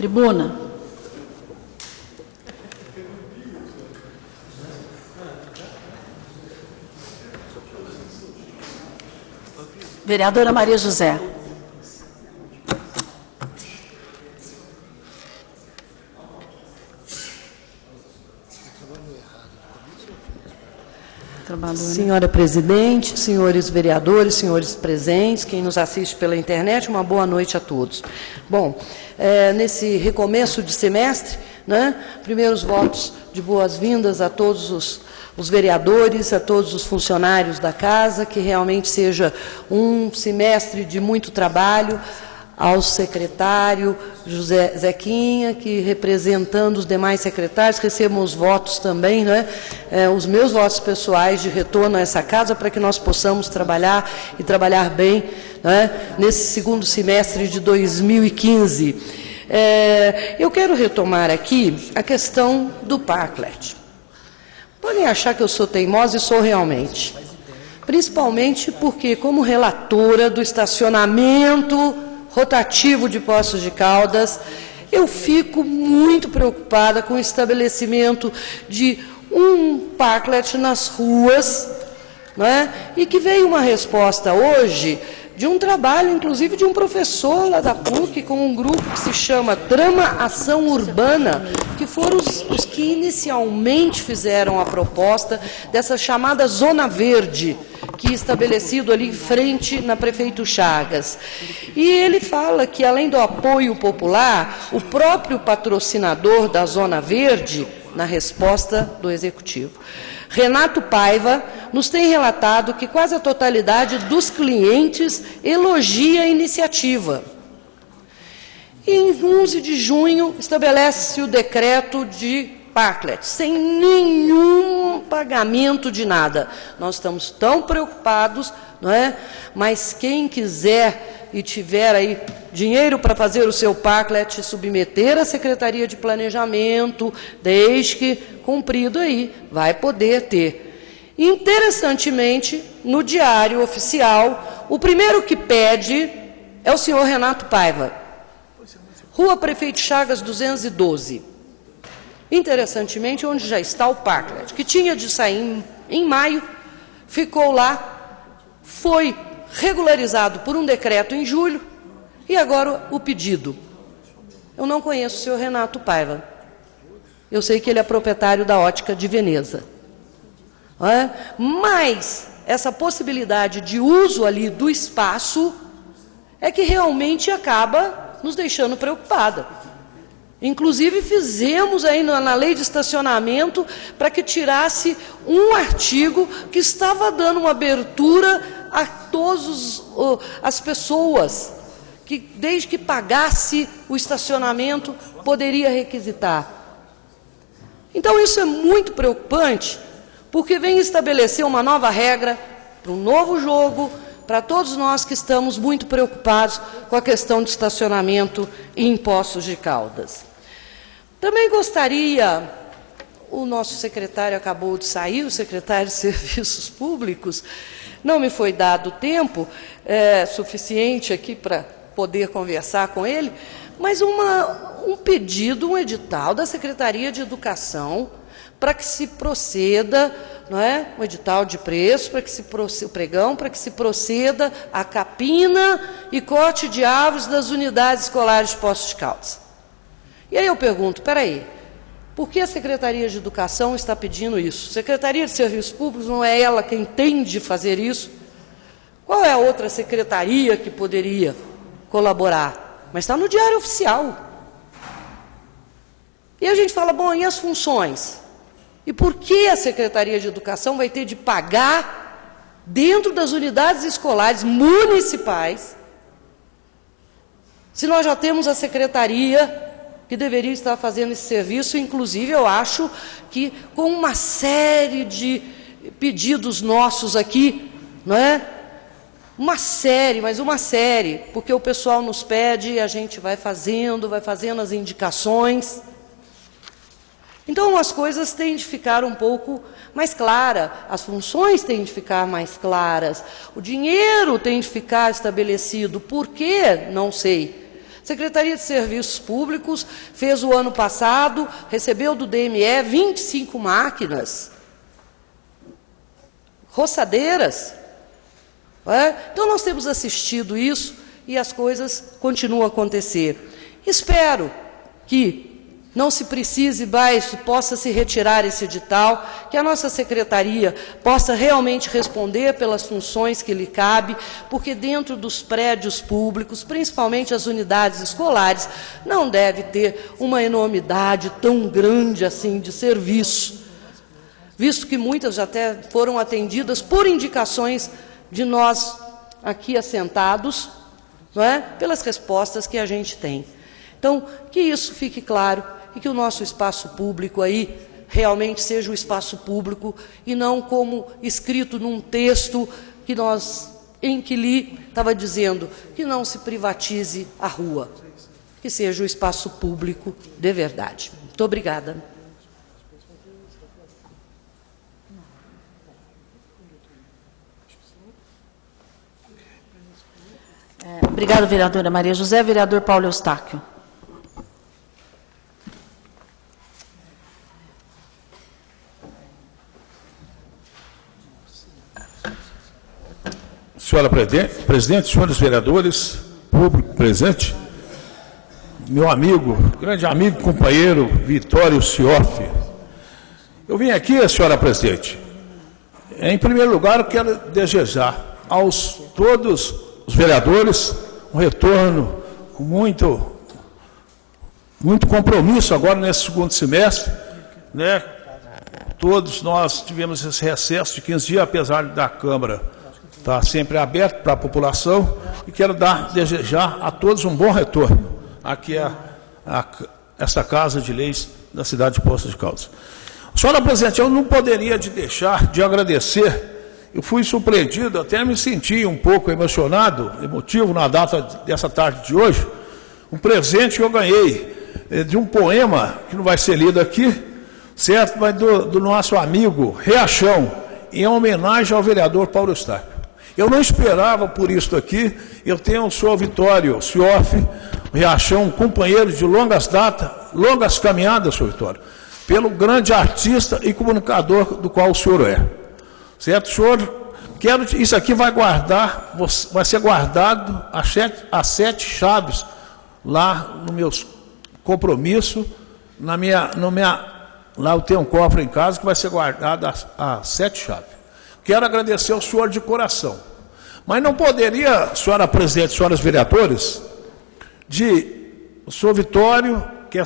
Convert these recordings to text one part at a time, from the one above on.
Tribuna. Vereadora Maria José. Senhora presidente, senhores vereadores, senhores presentes, quem nos assiste pela internet, uma boa noite a todos. Bom, nesse recomeço de semestre, né, primeiros votos de boas-vindas a todos os vereadores, a todos os funcionários da casa, que realmente seja um semestre de muito trabalho, ao secretário José Zequinha, que, representando os demais secretários, recebam os votos também, né, os meus votos pessoais de retorno a essa casa, para que nós possamos trabalhar e trabalhar bem, né, nesse segundo semestre de 2015. Eu quero retomar aqui a questão do parklet. Podem achar que eu sou teimosa e sou realmente. Principalmente porque, como relatora do estacionamento rotativo de Poços de Caldas, eu fico muito preocupada com o estabelecimento de um parklet nas ruas, né? E que veio uma resposta hoje de um trabalho, inclusive, de um professor lá da PUC, com um grupo que se chama Trama Ação Urbana, que foram os que inicialmente fizeram a proposta dessa chamada Zona Verde, que é estabelecido ali em frente na Prefeito Chagas. E ele fala que, além do apoio popular, o próprio patrocinador da Zona Verde, na resposta do Executivo, Renato Paiva, nos tem relatado que quase a totalidade dos clientes elogia a iniciativa. E, em 11 de junho, estabelece-se o decreto de parklet, sem nenhum pagamento de nada. Nós estamos tão preocupados, não é? Mas quem quiser e tiver aí dinheiro para fazer o seu parklet, submeter à Secretaria de Planejamento, desde que cumprido aí, vai poder ter. Interessantemente, no Diário Oficial, o primeiro que pede é o senhor Renato Paiva. Rua Prefeito Chagas 212. Interessantemente, onde já está o parklet, que tinha de sair em maio, ficou lá, foi regularizado por um decreto em julho, e agora o pedido. Eu não conheço o senhor Renato Paiva. Eu sei que ele é proprietário da Ótica de Veneza. Mas essa possibilidade de uso ali do espaço é que realmente acaba nos deixando preocupada. Inclusive, fizemos aí na lei de estacionamento para que tirasse um artigo que estava dando uma abertura a todas as pessoas, que desde que pagasse o estacionamento, poderia requisitar. Então, isso é muito preocupante, porque vem estabelecer uma nova regra para um novo jogo, para todos nós que estamos muito preocupados com a questão de estacionamento em Poços de Caldas. Também gostaria, o nosso secretário acabou de sair, o secretário de Serviços Públicos, não me foi dado tempo suficiente aqui para poder conversar com ele, mas um pedido, um edital da Secretaria de Educação para que se proceda, não é, um edital de preço, para que se proceda, o pregão, para que se proceda a capina e corte de árvores das unidades escolares de Poços de Caldas. E aí eu pergunto, peraí, por que a Secretaria de Educação está pedindo isso? Secretaria de Serviços Públicos, não é ela quem tem de fazer isso? Qual é a outra secretaria que poderia colaborar? Mas está no Diário Oficial. E a gente fala, bom, e as funções? E por que a Secretaria de Educação vai ter de pagar dentro das unidades escolares municipais, se nós já temos a Secretaria que deveria estar fazendo esse serviço? Inclusive, eu acho que com uma série de pedidos nossos aqui, não é? Mas uma série, porque o pessoal nos pede e a gente vai fazendo as indicações. Então, as coisas têm de ficar um pouco mais claras, as funções têm de ficar mais claras, o dinheiro tem de ficar estabelecido. Por quê? Não sei. Secretaria de Serviços Públicos fez o ano passado, recebeu do DME 25 máquinas, roçadeiras. Então, nós temos assistido isso e as coisas continuam a acontecer. Espero que não se precise mais, possa se retirar esse edital, que a nossa secretaria possa realmente responder pelas funções que lhe cabe, porque dentro dos prédios públicos, principalmente as unidades escolares, não deve ter uma enormidade tão grande assim de serviço, visto que muitas já até foram atendidas por indicações de nós aqui assentados, não é? Pelas respostas que a gente tem. Então, que isso fique claro e que o nosso espaço público aí realmente seja o espaço público e não como escrito num texto que em que li estava dizendo que não se privatize a rua, que seja o espaço público de verdade. Muito obrigada. Obrigada, vereadora Maria José. Vereador Paulo Eustáquio. Senhora presidente, senhores vereadores, público presente, meu amigo, grande amigo, companheiro, Vitório Sioff. Eu vim aqui, senhora presidente, em primeiro lugar, eu quero desejar aos todos os vereadores um retorno com muito compromisso agora nesse segundo semestre, né? Todos nós tivemos esse recesso de 15 dias, apesar da Câmara estar sempre aberto para a população, e quero desejar a todos um bom retorno aqui a esta Casa de Leis da cidade de Poços de Caldas. Senhora presidente, eu não poderia deixar de agradecer, eu fui surpreendido, até me senti um pouco emotivo na data dessa tarde de hoje, um presente que eu ganhei de um poema, que não vai ser lido aqui, certo? Mas do nosso amigo Riachão, em homenagem ao vereador Paulo Eustáquio. Eu não esperava por isso aqui, eu tenho o senhor Vitório Sioff, Riachão, companheiro de longas datas, longas caminhadas, senhor Vitório, pelo grande artista e comunicador do qual o senhor é. Certo, senhor? Isso aqui vai ser guardado as 7 chaves lá no meu compromisso, lá eu tenho um cofre em casa que vai ser guardado as 7 chaves. Quero agradecer ao senhor de coração. Mas não poderia, senhora presidente, senhoras vereadores, o senhor Vitório, que a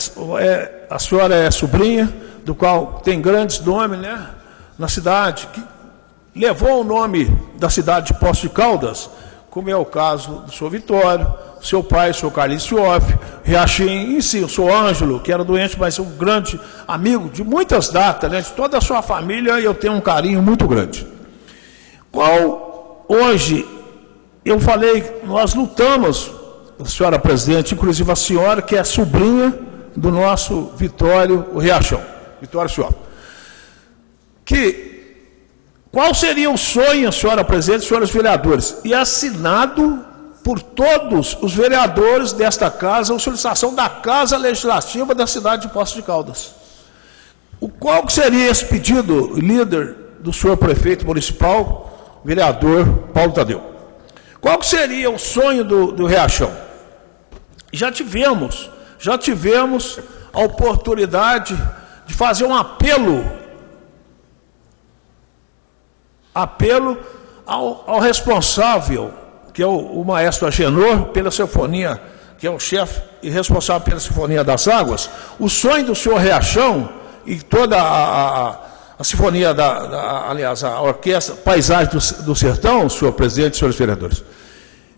senhora é sobrinha, do qual tem grandes nomes, né, na cidade, que levou o nome da cidade de Poços de Caldas, como é o caso do senhor Vitório, seu pai, o senhor Carlinhos Sioff, Riachim, em si, o senhor Ângelo, que era doente, mas um grande amigo de muitas datas, né, de toda a sua família, e eu tenho um carinho muito grande. Hoje, eu falei, nós lutamos, senhora presidente, inclusive a senhora, que é sobrinha do nosso Vitório Riachão, Vitório Sioff. Qual seria o sonho, senhora presidente, senhores vereadores? E assinado por todos os vereadores desta casa, a solicitação da Casa Legislativa da cidade de Poços de Caldas. Qual seria esse pedido, líder do senhor prefeito municipal, vereador Paulo Tadeu? Qual seria o sonho do Riachão? Já tivemos a oportunidade de fazer um apelo ao responsável, que é o maestro Agenor, pela sinfonia, que é o chefe e responsável pela Sinfonia das Águas. O sonho do senhor Riachão e toda a sinfonia, aliás, a orquestra Paisagem do Sertão, senhor presidente e senhores vereadores,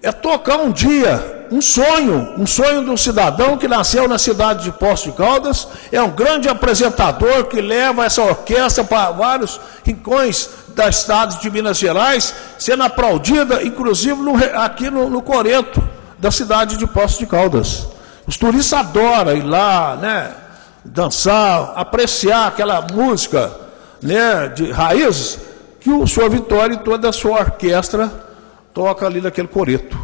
é tocar um dia, um sonho de um cidadão que nasceu na cidade de Poços de Caldas, é um grande apresentador que leva essa orquestra para vários rincões da estado de Minas Gerais, sendo aplaudida, inclusive aqui no Coreto, da cidade de Poços de Caldas. Os turistas adoram ir lá, né, dançar, apreciar aquela música, né, de raízes, que o senhor Vitório e toda a sua orquestra toca ali naquele coreto.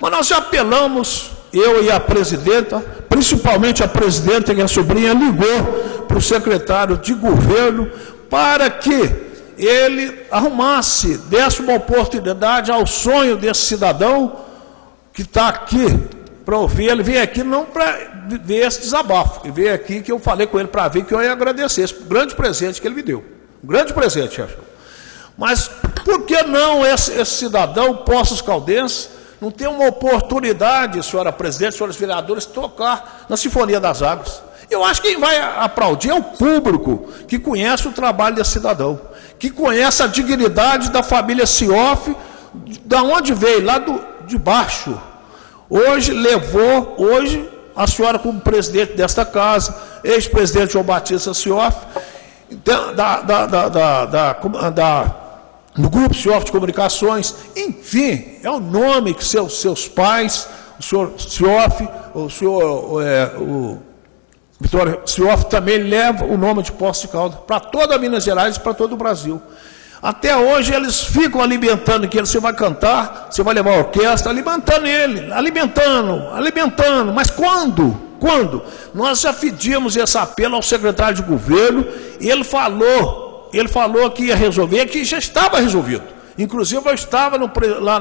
Mas nós já apelamos eu e a presidenta, principalmente a presidenta, que é a sobrinha, ligou para o secretário de governo para que ele arrumasse, desse uma oportunidade ao sonho desse cidadão que está aqui, para ouvir. Ele veio aqui não para ver esse desabafo, ele veio aqui que eu falei com ele para ver que eu ia agradecer esse grande presente que ele me deu. Um grande presente, chefe. Mas por que não esse cidadão, Poços Caldense, não tem uma oportunidade, senhora presidente, senhores vereadores, tocar na Sinfonia das Águas? Eu acho que quem vai aplaudir é o público que conhece o trabalho desse cidadão, que conhece a dignidade da família Sioff, da onde veio, lá de baixo. Hoje a senhora como presidente desta casa, ex-presidente João Batista Sioff, do Grupo Sioff de Comunicações, enfim, é o nome que seus pais, o senhor Sioff, o Vitório Sioff também leva o nome de Poços de Caldas para toda Minas Gerais e para todo o Brasil. Até hoje eles ficam alimentando que você vai cantar, você vai levar a orquestra, alimentando ele, alimentando. Mas quando? Nós já pedimos esse apelo ao secretário de governo e ele falou que ia resolver, que já estava resolvido. Inclusive eu estava lá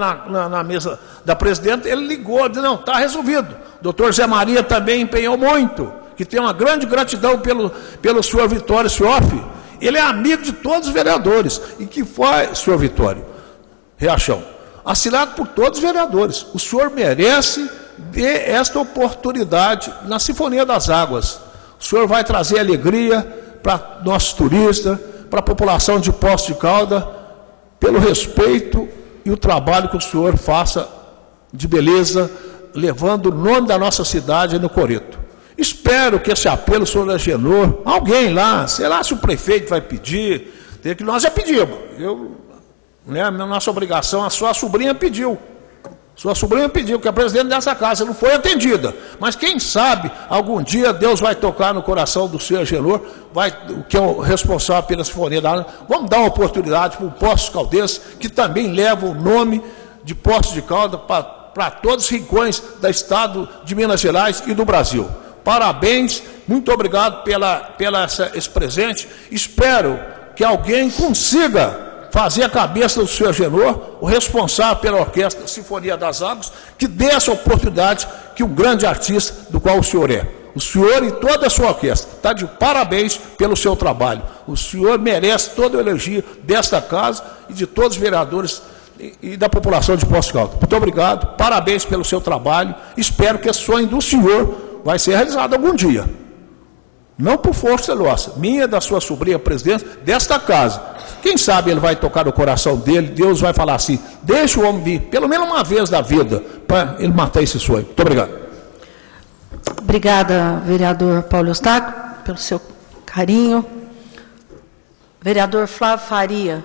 na mesa da presidenta, ele ligou, disse, não, está resolvido. O doutor Zé Maria também empenhou muito, que tem uma grande gratidão pelo senhor Vitório Sioff. Ele é amigo de todos os vereadores. E que foi, senhor Vitório Riachão, assinado por todos os vereadores. O senhor merece ter esta oportunidade na Sinfonia das Águas. O senhor vai trazer alegria para nossos turistas, para a população de Poços de Caldas, pelo respeito e o trabalho que o senhor faça de beleza, levando o nome da nossa cidade no coreto. Espero que esse apelo, senhor Agenor, alguém lá, sei lá se o prefeito vai pedir, que nós já pedimos. A nossa obrigação, a sua sobrinha pediu. Sua sobrinha pediu, que a presidente dessa casa não foi atendida. Mas quem sabe, algum dia Deus vai tocar no coração do senhor Agenor, que é o responsável pela Sinfonia da Água. Vamos dar uma oportunidade para o Poços Caldense, que também leva o nome de Poços de Caldas para todos os rincões do estado de Minas Gerais e do Brasil. Parabéns, muito obrigado esse presente. Espero que alguém consiga fazer a cabeça do senhor Agenor, o responsável pela Orquestra Sinfonia das Águas, que dê essa oportunidade que um grande artista do qual o senhor é. O senhor e toda a sua orquestra está de parabéns pelo seu trabalho. O senhor merece toda a elogio desta casa e de todos os vereadores e da população de Poços de Caldas. Muito obrigado, parabéns pelo seu trabalho. Espero que esse sonho do senhor vai ser realizado algum dia. Não por força nossa, minha, da sua sobrinha presidente, desta casa. Quem sabe ele vai tocar no coração dele, Deus vai falar assim, deixa o homem vir, pelo menos uma vez na vida, para ele matar esse sonho. Muito obrigado. Obrigada, vereador Paulo Eustáquio, pelo seu carinho. Vereador Flávio Faria.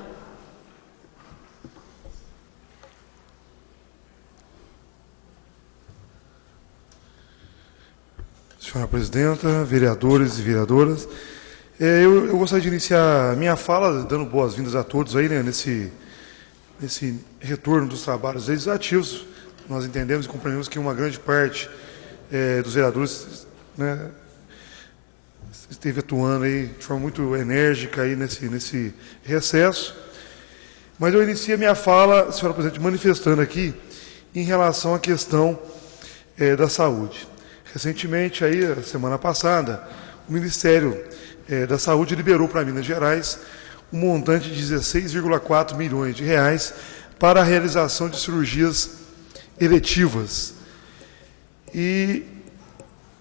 Senhora presidenta, vereadores e vereadoras, eu gostaria de iniciar a minha fala dando boas-vindas a todos aí, né, nesse retorno dos trabalhos legislativos. Nós entendemos e compreendemos que uma grande parte dos vereadores, né, esteve atuando aí de forma muito enérgica aí nesse recesso. Mas eu inicio a minha fala, senhora presidente, manifestando aqui em relação à questão da saúde. Recentemente, aí, a semana passada, o Ministério da Saúde liberou para Minas Gerais um montante de 16,4 milhões de reais para a realização de cirurgias eletivas. E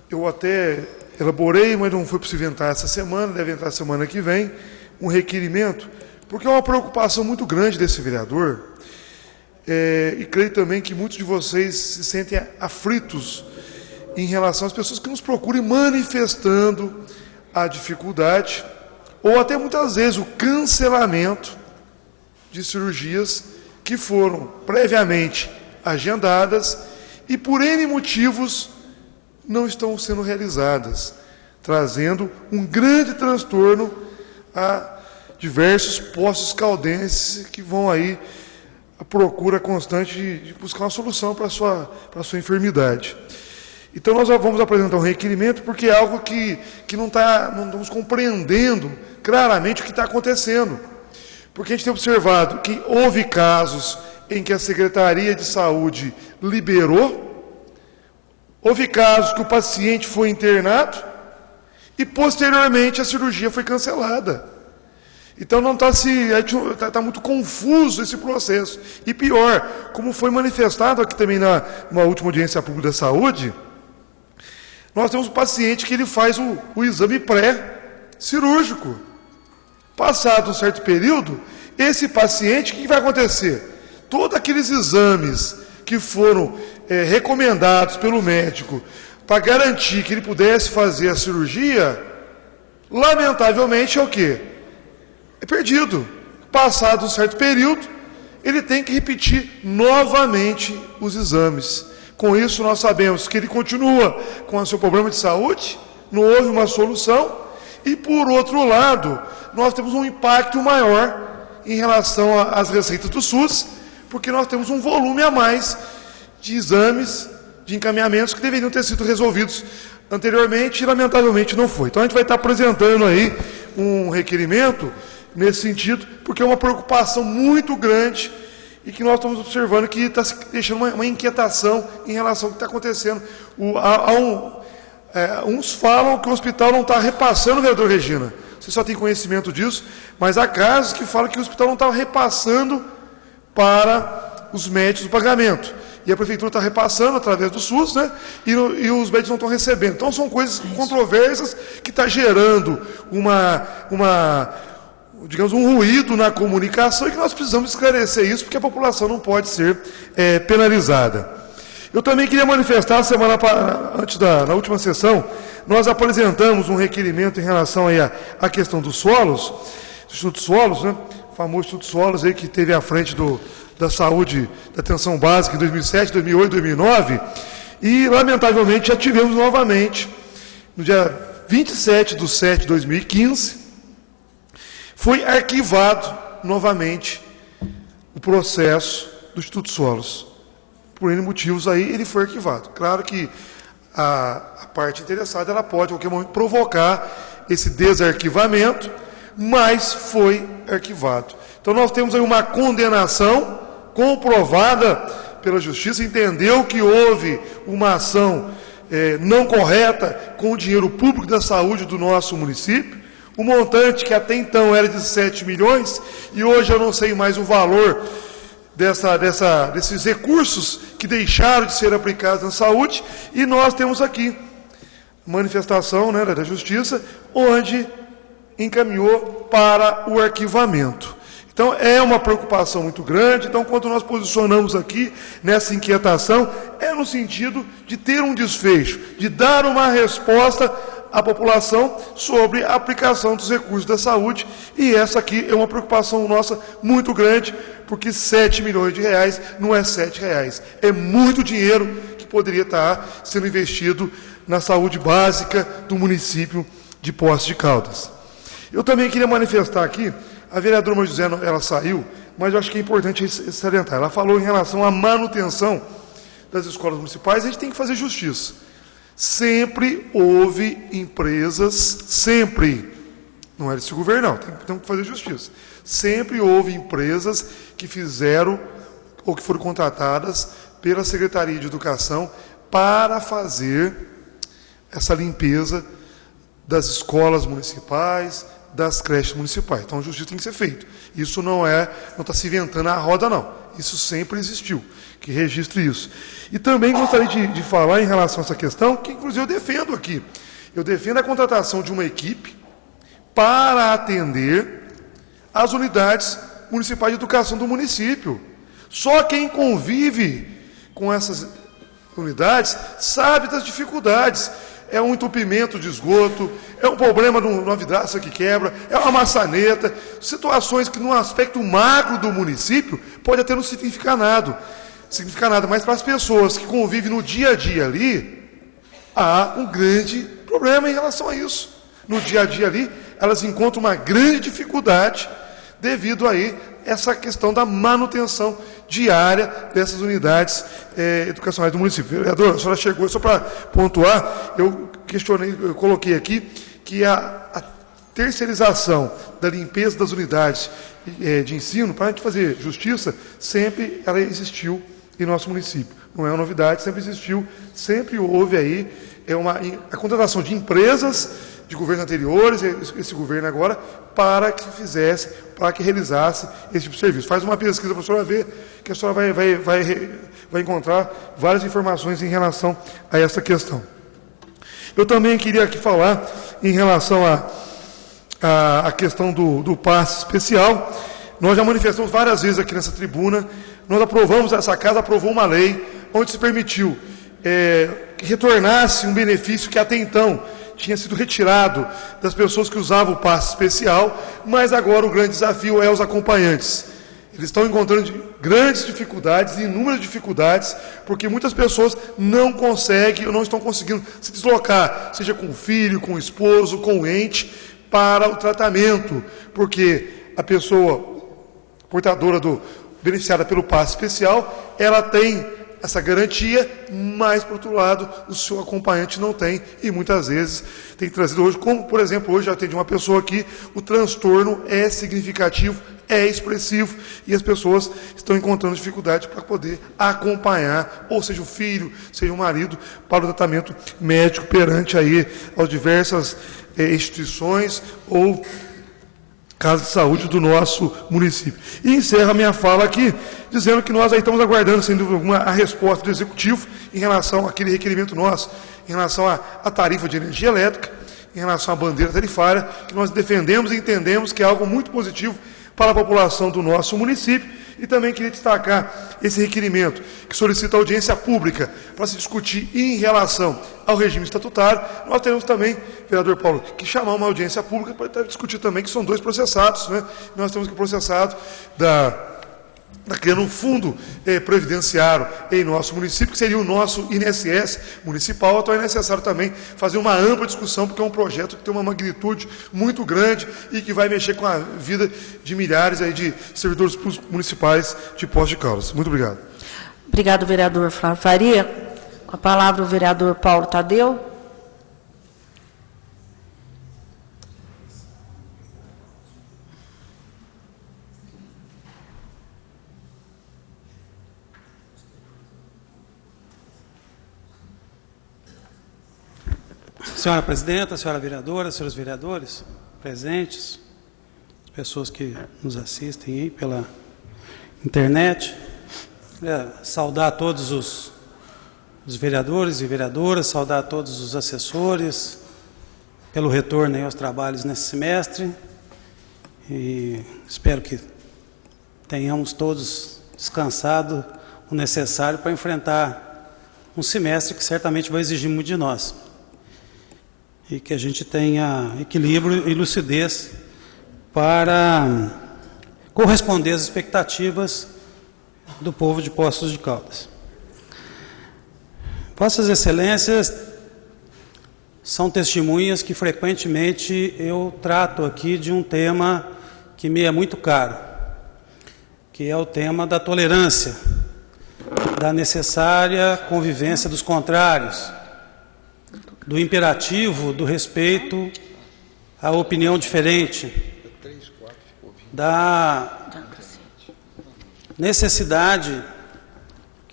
eu até elaborei, mas não foi possível entrar essa semana, deve entrar semana que vem, um requerimento, porque é uma preocupação muito grande desse vereador, e creio também que muitos de vocês se sentem aflitos em relação às pessoas que nos procurem manifestando a dificuldade ou até muitas vezes o cancelamento de cirurgias que foram previamente agendadas e por N motivos não estão sendo realizadas, trazendo um grande transtorno a diversos poços caldenses que vão aí à procura constante de buscar uma solução para a sua enfermidade. Então, nós vamos apresentar um requerimento porque é algo que não estamos compreendendo claramente o que está acontecendo. Porque a gente tem observado que houve casos em que a Secretaria de Saúde liberou, houve casos que o paciente foi internado e, posteriormente, a cirurgia foi cancelada. Então, está muito confuso esse processo. E pior, como foi manifestado aqui também numa última audiência pública da saúde, nós temos um paciente que ele faz o exame pré-cirúrgico. Passado um certo período, esse paciente, o que vai acontecer? Todos aqueles exames que foram recomendados pelo médico para garantir que ele pudesse fazer a cirurgia, lamentavelmente é o quê? É perdido. Passado um certo período, ele tem que repetir novamente os exames. Com isso, nós sabemos que ele continua com o seu problema de saúde, não houve uma solução, e, por outro lado, nós temos um impacto maior em relação às receitas do SUS, porque nós temos um volume a mais de exames, de encaminhamentos que deveriam ter sido resolvidos anteriormente e, lamentavelmente, não foi. Então, a gente vai estar apresentando aí um requerimento nesse sentido, porque é uma preocupação muito grande e que nós estamos observando que está deixando uma inquietação em relação ao que está acontecendo. Uns falam que o hospital não está repassando, vereador Regina, você só tem conhecimento disso, mas há casos que falam que o hospital não está repassando para os médicos o pagamento. E a prefeitura está repassando através do SUS, né? E os médicos não estão recebendo. Então, são coisas controversas que estão gerando digamos, um ruído na comunicação e que nós precisamos esclarecer isso, porque a população não pode ser penalizada. Eu também queria manifestar, na última sessão, nós apresentamos um requerimento em relação aí à questão dos solos, do Instituto Solos, né? O famoso Instituto Solos aí que esteve à frente da saúde, da atenção básica em 2007, 2008, 2009, e, lamentavelmente, já tivemos novamente, no dia 27/7 de 2015, foi arquivado novamente o processo do Instituto Solos. Por N motivos aí, ele foi arquivado. Claro que a parte interessada, ela pode, a qualquer momento, provocar esse desarquivamento, mas foi arquivado. Então, nós temos aí uma condenação comprovada pela Justiça, entendeu que houve uma ação não correta com o dinheiro público da saúde do nosso município. O montante que até então era de 7 milhões, e hoje eu não sei mais o valor desses recursos que deixaram de ser aplicados na saúde, e nós temos aqui manifestação, né, da Justiça, onde encaminhou para o arquivamento. Então, é uma preocupação muito grande. Então, quando nós posicionamos aqui nessa inquietação, é no sentido de ter um desfecho, de dar uma resposta à população sobre a aplicação dos recursos da saúde, e essa aqui é uma preocupação nossa muito grande, porque 7 milhões de reais não é 7 reais, é muito dinheiro que poderia estar sendo investido na saúde básica do município de Poços de Caldas. Eu também queria manifestar aqui, a vereadora Maria José, ela saiu, mas eu acho que é importante salientar, ela falou em relação à manutenção das escolas municipais. A gente tem que fazer justiça. Sempre houve empresas, sempre, não é desse governo não, temos que fazer justiça, sempre houve empresas que fizeram ou que foram contratadas pela Secretaria de Educação para fazer essa limpeza das escolas municipais, das creches municipais. Então, a justiça tem que ser feita. Isso não está se inventando a roda, não. Isso sempre existiu. Que registre isso. E também gostaria de falar em relação a essa questão, que inclusive eu defendo aqui. Eu defendo a contratação de uma equipe para atender as unidades municipais de educação do município. Só quem convive com essas unidades sabe das dificuldades. É um entupimento de esgoto, é um problema de uma vidraça que quebra, é uma maçaneta, situações que no aspecto macro do município pode até não significar nada, mas para as pessoas que convivem no dia a dia ali, há um grande problema em relação a isso. No dia a dia ali, elas encontram uma grande dificuldade devido aí essa questão da manutenção diária dessas unidades educacionais do município. Vereador, a senhora chegou, só para pontuar, eu coloquei aqui que a terceirização da limpeza das unidades de ensino, para a gente fazer justiça, sempre ela existiu em nosso município. Não é uma novidade, sempre existiu, sempre houve aí a contratação de empresas de governos anteriores, esse governo agora, para que realizasse esse tipo de serviço. Faz uma pesquisa para a senhora ver, que a senhora vai encontrar várias informações em relação a essa questão. Eu também queria aqui falar em relação a questão do passe especial. Nós já manifestamos várias vezes aqui nessa tribuna, essa casa aprovou uma lei onde se permitiu que retornasse um benefício que até então tinha sido retirado das pessoas que usavam o passe especial, mas agora o grande desafio é os acompanhantes. Eles estão encontrando grandes dificuldades, inúmeras dificuldades, porque muitas pessoas não conseguem ou não estão conseguindo se deslocar, seja com o filho, com o esposo, com o ente, para o tratamento, porque a pessoa portadora beneficiada pelo passe especial, ela tem essa garantia, mas, por outro lado, o seu acompanhante não tem, e muitas vezes tem trazido hoje, como, por exemplo, hoje já atendi uma pessoa aqui, o transtorno é significativo, é expressivo, e as pessoas estão encontrando dificuldade para poder acompanhar, ou seja, o filho, seja o marido, para o tratamento médico perante aí as diversas instituições ou casas de saúde do nosso município. E encerro a minha fala aqui, dizendo que nós aí estamos aguardando, sem dúvida alguma, a resposta do Executivo em relação àquele requerimento nosso, em relação à tarifa de energia elétrica, em relação à bandeira tarifária, que nós defendemos e entendemos que é algo muito positivo para a população do nosso município. E também queria destacar esse requerimento, que solicita audiência pública para se discutir em relação ao regime estatutário. Nós temos também, vereador Paulo, que chamar uma audiência pública para discutir também, que são 2 processados, né? Nós temos que o processado criando um fundo previdenciário em nosso município, que seria o nosso INSS municipal. Então é necessário também fazer uma ampla discussão, porque é um projeto que tem uma magnitude muito grande e que vai mexer com a vida de milhares aí de servidores municipais de Poços de Caldas. Muito obrigado. Obrigado, vereador Flávio Faria. Com a palavra o vereador Paulo Tadeu. Senhora presidenta, senhora vereadora, senhores vereadores presentes, as pessoas que nos assistem aí pela internet, saudar todos os vereadores e vereadoras, saudar todos os assessores pelo retorno aí aos trabalhos nesse semestre, e espero que tenhamos todos descansado o necessário para enfrentar um semestre que certamente vai exigir muito de nós. E que a gente tenha equilíbrio e lucidez para corresponder às expectativas do povo de Poços de Caldas. Vossas Excelências são testemunhas que frequentemente eu trato aqui de um tema que me é muito caro, que é o tema da tolerância, da necessária convivência dos contrários, do imperativo do respeito à opinião diferente, da necessidade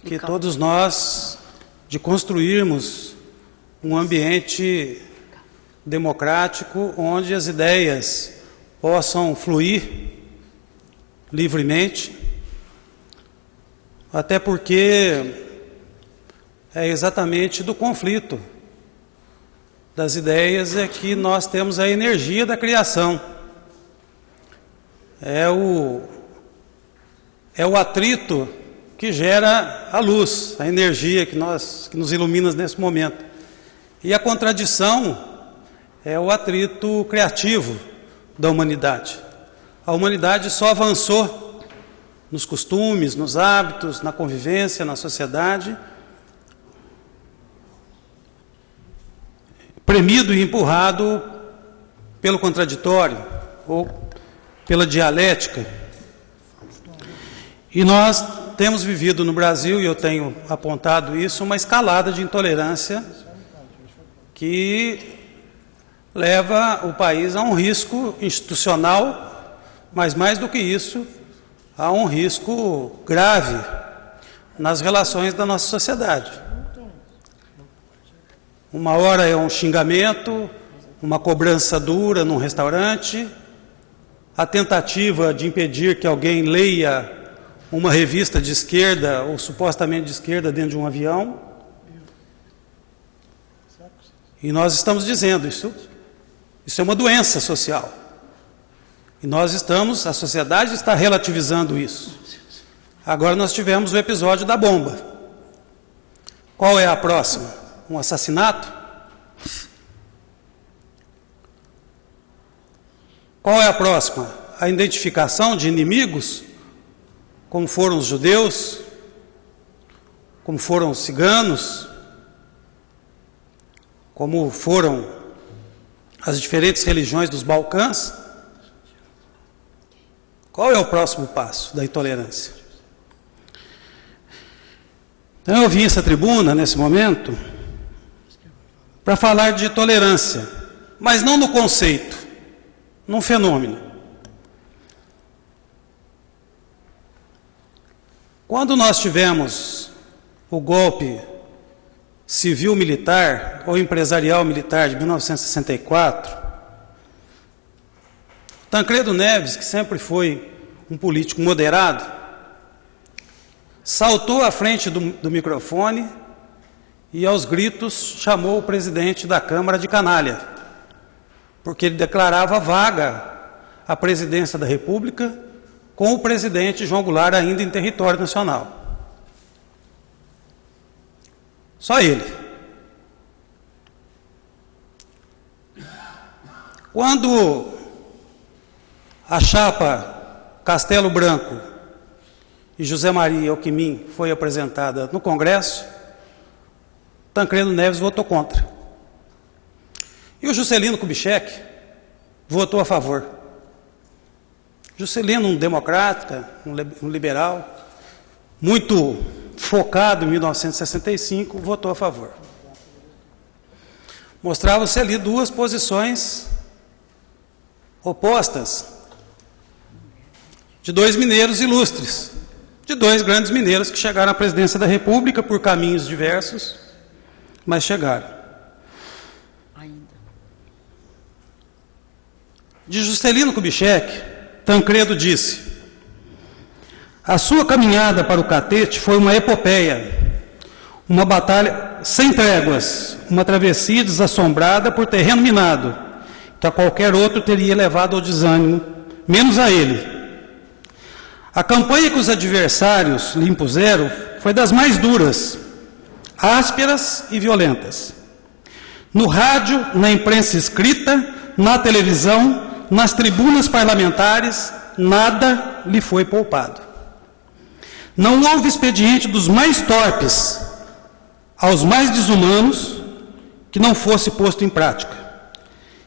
que todos nós de construirmos um ambiente democrático onde as ideias possam fluir livremente, até porque é exatamente do conflito das ideias é que nós temos a energia da criação. É o atrito que gera a luz, a energia que nos ilumina nesse momento. E a contradição é o atrito criativo da humanidade. A humanidade só avançou nos costumes, nos hábitos, na convivência, na sociedade, premido e empurrado pelo contraditório, ou pela dialética. E nós temos vivido no Brasil, e eu tenho apontado isso, uma escalada de intolerância que leva o país a um risco institucional, mas mais do que isso, a um risco grave nas relações da nossa sociedade. Uma hora é um xingamento, uma cobrança dura num restaurante, a tentativa de impedir que alguém leia uma revista de esquerda ou supostamente de esquerda dentro de um avião. E nós estamos dizendo isso é uma doença social. E a sociedade está relativizando isso. Agora nós tivemos o episódio da bomba. Qual é a próxima? Um assassinato? Qual é a próxima? A identificação de inimigos, como foram os judeus, como foram os ciganos, como foram as diferentes religiões dos Balcãs. Qual é o próximo passo da intolerância? Então eu vim a essa tribuna, nesse momento, para falar de tolerância, mas não no conceito, num fenômeno. Quando nós tivemos o golpe civil-militar ou empresarial-militar de 1964, Tancredo Neves, que sempre foi um político moderado, saltou à frente do microfone e, aos gritos, chamou o presidente da Câmara de canalha, porque ele declarava vaga a presidência da República com o presidente João Goulart ainda em território nacional. Só ele. Quando a chapa Castelo Branco e José Maria Alckmin foi apresentada no Congresso, Tancredo Neves votou contra. E o Juscelino Kubitschek votou a favor. Juscelino, um democrata, um liberal, muito focado em 1965, votou a favor. Mostrava-se ali duas posições opostas de dois mineiros ilustres, de dois grandes mineiros que chegaram à presidência da República por caminhos diversos, mas chegaram. De Juscelino Kubitschek, Tancredo disse: a sua caminhada para o Catete foi uma epopeia, uma batalha sem tréguas, uma travessia desassombrada por terreno minado, que a qualquer outro teria levado ao desânimo, menos a ele. A campanha que os adversários lhe impuseram foi das mais duras, ásperas e violentas. No rádio, na imprensa escrita, na televisão, nas tribunas parlamentares, nada lhe foi poupado. Não houve expediente dos mais torpes aos mais desumanos que não fosse posto em prática.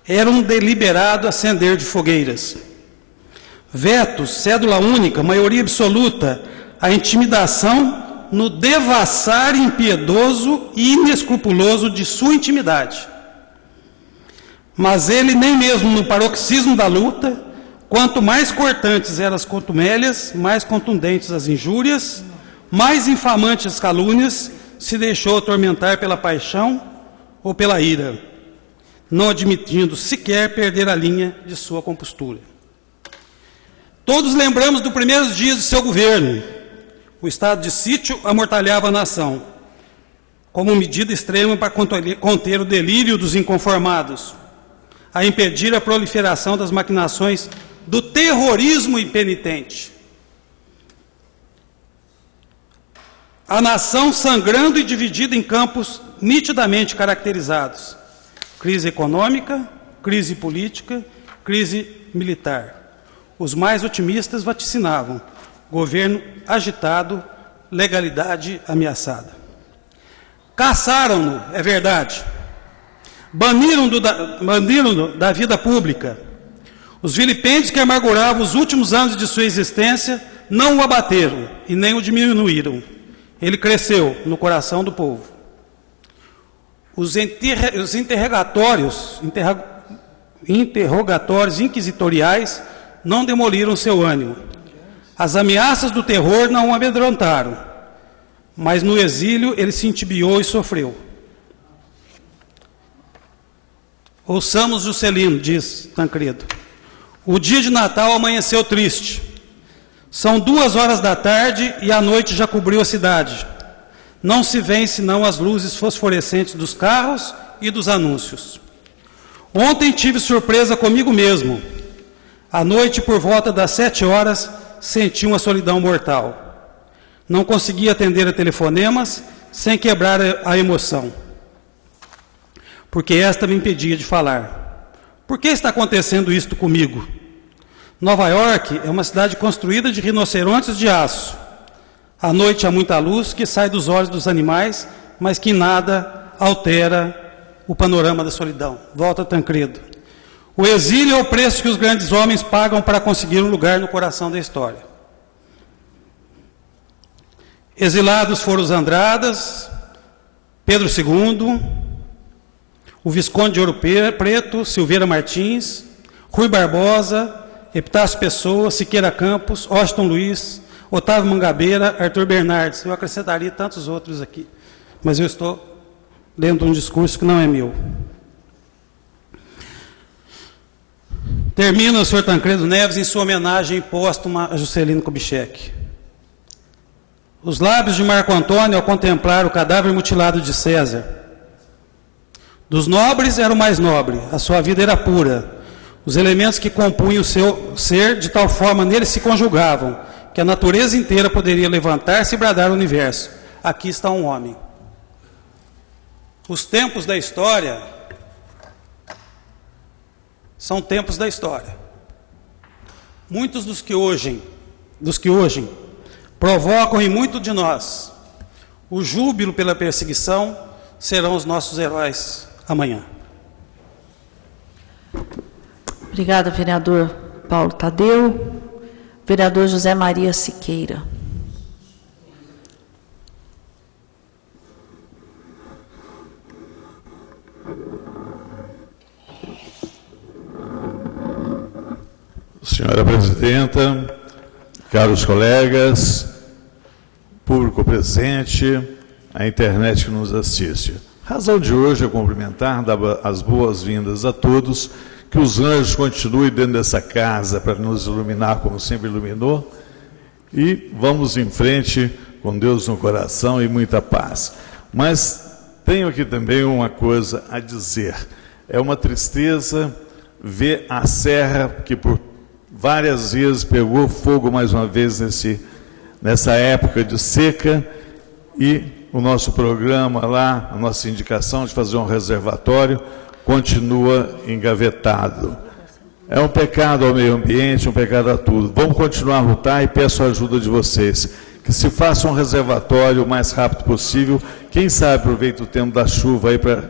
Era um deliberado acender de fogueiras. Vetos, cédula única, maioria absoluta, a intimidação no devassar impiedoso e inescrupuloso de sua intimidade. Mas ele nem mesmo no paroxismo da luta, quanto mais cortantes eram as contumélias, mais contundentes as injúrias, mais infamantes as calúnias, se deixou atormentar pela paixão ou pela ira, não admitindo sequer perder a linha de sua compostura. Todos lembramos dos primeiros dias de seu governo. O estado de sítio amortalhava a nação, como medida extrema para conter o delírio dos inconformados, a impedir a proliferação das maquinações do terrorismo impenitente. A nação sangrando e dividida em campos nitidamente caracterizados: crise econômica, crise política, crise militar. Os mais otimistas vaticinavam: governo agitado, legalidade ameaçada. Caçaram-no, é verdade. Baniram-no da vida pública. Os vilipêndios que amarguravam os últimos anos de sua existência não o abateram e nem o diminuíram. Ele cresceu no coração do povo. Os interrogatórios inquisitoriais não demoliram seu ânimo. As ameaças do terror não o amedrontaram, mas no exílio ele se entibiou e sofreu. Ouçamos Juscelino, diz Tancredo. O dia de Natal amanheceu triste. São 2 da tarde e a noite já cobriu a cidade. Não se vêem senão as luzes fosforescentes dos carros e dos anúncios. Ontem tive surpresa comigo mesmo. À noite, por volta das 7h, senti uma solidão mortal. Não conseguia atender a telefonemas sem quebrar a emoção, porque esta me impedia de falar. Por que está acontecendo isto comigo? Nova York é uma cidade construída de rinocerontes de aço. À noite há muita luz que sai dos olhos dos animais, mas que nada altera o panorama da solidão. Volta Tancredo. O exílio é o preço que os grandes homens pagam para conseguir um lugar no coração da história. Exilados foram os Andradas, Pedro II, o Visconde de Ouro Preto, Silveira Martins, Rui Barbosa, Epitácio Pessoa, Siqueira Campos, Washington Luiz, Otávio Mangabeira, Arthur Bernardes. Eu acrescentaria tantos outros aqui, mas eu estou lendo um discurso que não é meu. Termina o senhor Tancredo Neves em sua homenagem póstuma a Juscelino Kubitschek. Os lábios de Marco Antônio ao contemplar o cadáver mutilado de César. Dos nobres era o mais nobre, a sua vida era pura. Os elementos que compunham o seu ser de tal forma nele se conjugavam, que a natureza inteira poderia levantar-se e bradar o universo. Aqui está um homem. Os tempos da história são tempos da história. Muitos dos que hoje provocam em muito de nós o júbilo pela perseguição serão os nossos heróis amanhã. Obrigada, vereador Paulo Tadeu. Vereador José Maria Siqueira. Senhora presidenta, caros colegas, público presente, a internet que nos assiste. A razão de hoje é cumprimentar, dar as boas-vindas a todos, que os anjos continuem dentro dessa casa para nos iluminar como sempre iluminou, e vamos em frente com Deus no coração e muita paz. Mas tenho aqui também uma coisa a dizer. É uma tristeza ver a serra que por várias vezes pegou fogo mais uma vez nessa época de seca, e o nosso programa lá, a nossa indicação de fazer um reservatório, continua engavetado. É um pecado ao meio ambiente, um pecado a tudo. Vamos continuar a lutar e peço a ajuda de vocês. Que se faça um reservatório o mais rápido possível. Quem sabe aproveita o tempo da chuva aí para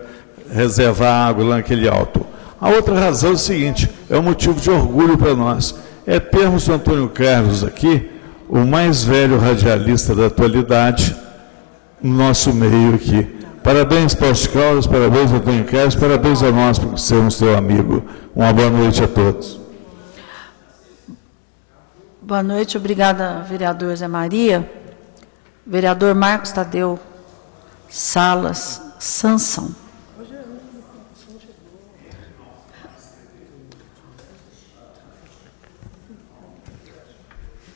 reservar água lá naquele alto. A outra razão é o seguinte, é um motivo de orgulho para nós. É termos o Antônio Carlos aqui, o mais velho radialista da atualidade, no nosso meio aqui. Parabéns, Posto Caldas, parabéns, Antônio Carlos, parabéns a nós por sermos teu amigo. Uma boa noite a todos. Boa noite, obrigada, vereador Zé Maria. Vereador Marcos Tadeu Salas Sansão.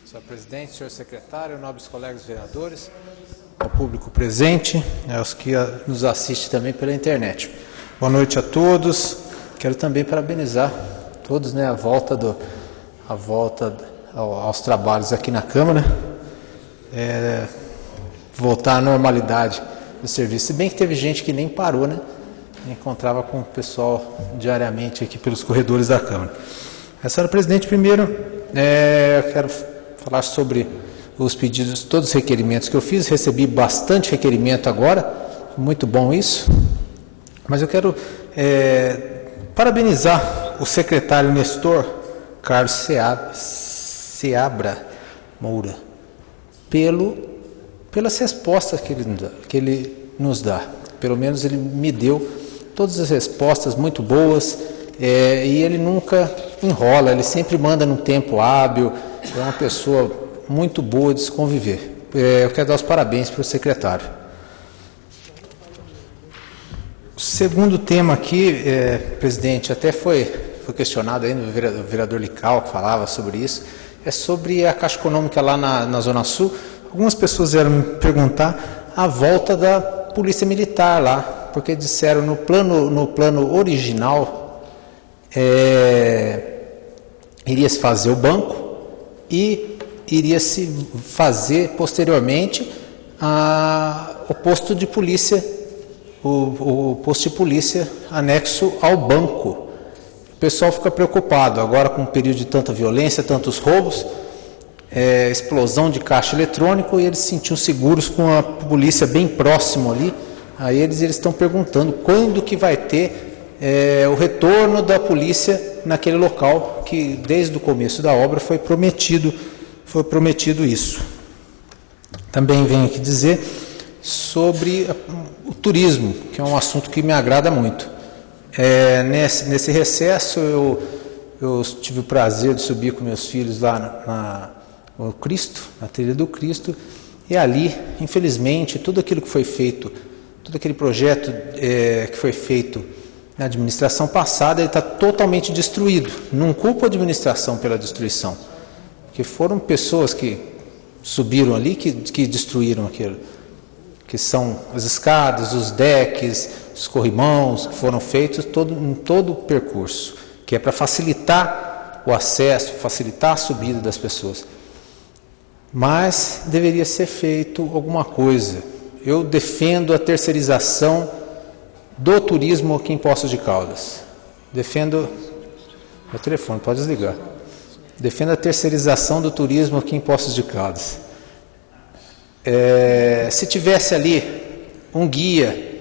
Senhor presidente, senhor secretário, nobres colegas vereadores, ao público presente, aos que nos assistem também pela internet. Boa noite a todos. Quero também parabenizar todos, né, a volta aos trabalhos aqui na Câmara, voltar à normalidade do serviço. Se bem que teve gente que nem parou, né? Encontrava com o pessoal diariamente aqui pelos corredores da Câmara. Senhora presidente, primeiro, eu quero falar sobre os pedidos, todos os requerimentos que eu fiz. Recebi bastante requerimento agora, muito bom isso. Mas eu quero parabenizar o secretário Nestor Carlos Seabra Moura, pelas respostas que ele nos dá. Pelo menos ele me deu todas as respostas muito boas, e ele nunca enrola, ele sempre manda num tempo hábil, é uma pessoa muito boa de se conviver. Eu quero dar os parabéns para o secretário. O segundo tema aqui, presidente, até foi questionado aí no vereador Lical, que falava sobre isso, é sobre a Caixa Econômica lá na Zona Sul. Algumas pessoas vieram me perguntar a volta da Polícia Militar lá, porque disseram no plano original iria se fazer o banco e iria se fazer posteriormente o posto de polícia, o posto de polícia anexo ao banco. O pessoal fica preocupado agora com um período de tanta violência, tantos roubos, explosão de caixa eletrônico, e eles se sentiam seguros com a polícia bem próximo ali. Aí eles estão perguntando quando que vai ter o retorno da polícia naquele local, que desde o começo da obra foi prometido isso. Também venho aqui dizer sobre o turismo, que é um assunto que me agrada muito. Nesse recesso eu tive o prazer de subir com meus filhos lá no Cristo, na trilha do Cristo, e ali, infelizmente, tudo aquilo que foi feito, todo aquele projeto que foi feito na administração passada, ele está totalmente destruído. Não culpo a administração pela destruição, porque foram pessoas que subiram ali que destruíram aquilo, que são as escadas, os decks, os corrimãos que foram feitos em todo o percurso, que é para facilitar o acesso, facilitar a subida das pessoas. Mas deveria ser feito alguma coisa. Eu defendo a terceirização do turismo aqui em Poços de Caldas. Defendo... Meu telefone, pode desligar. Defendo a terceirização do turismo aqui em Poços de Caldas. Se tivesse ali um guia